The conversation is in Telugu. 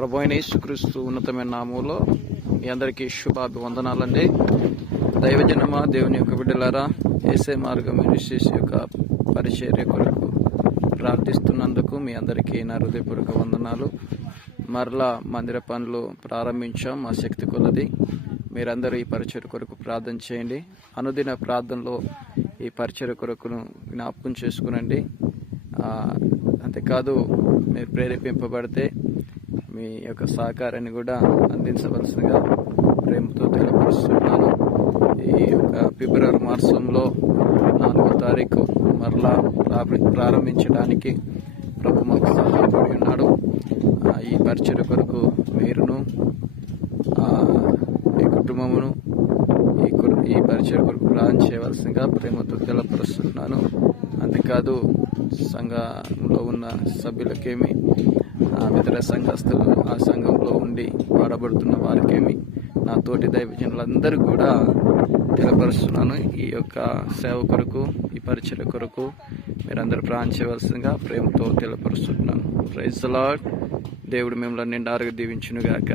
ప్రభు అయిన యేసుక్రీస్తు ఉన్నతమైన నామంలో మీ అందరికీ శుభాభివందనాలండి. దైవజనమా, దేవుని యొక్క బిడ్డలారా, యేసే మార్గం మినిస్ట్రీస్ యొక్క పరిచర్య కొరకు ప్రార్థిస్తున్నందుకు మీ అందరికీ నా హృదయపూర్వక వందనాలు. మరలా మందిర పనులు ప్రారంభించాం. మా శక్తి కొలది మీరందరూ ఈ పరిచర్య కొరకు ప్రార్థన చేయండి. అనుదిన ప్రార్థనలో ఈ పరిచర్య కొరకును జ్ఞాపకం చేసుకునండి. అంతేకాదు, మీరు ప్రేరేపింపబడితే మీ యొక్క సహకారాన్ని కూడా అందించవలసిందిగా ప్రేమతో తెలియపరుస్తున్నాను. ఈ యొక్క ఫిబ్రవరి మాసంలో 4వ తారీఖు మరలా ప్రారంభించడానికి ప్రభు మాకు సహాయపడి ఉన్నాడు. ఈ పరిచర్య కొరకు మీరును మీ కుటుంబమును ఈ పరిచర్య కొరకు ప్రార్థన చేయవలసిందిగా ప్రేమతో తెలియపరుస్తున్నాను. అంతేకాదు, సంఘంలో ఉన్న సభ్యులకేమి, ఇతర సంఘస్థులు ఆ సంఘంలో ఉండి వాడబడుతున్న వారికేమి, నా తోటి దైవజనులందరూ కూడా తెలియపరుస్తున్నాను. ఈ యొక్క సేవ కొరకు, ఈ పరిచర్య కొరకు మీరందరూ ప్రార్థన చేయవలసిందిగా ప్రేమతో తెలియపరుస్తున్నాను. Praise the lord. దేవుడు మిమ్మల్ని నిండారుగా దీవించునుగాక.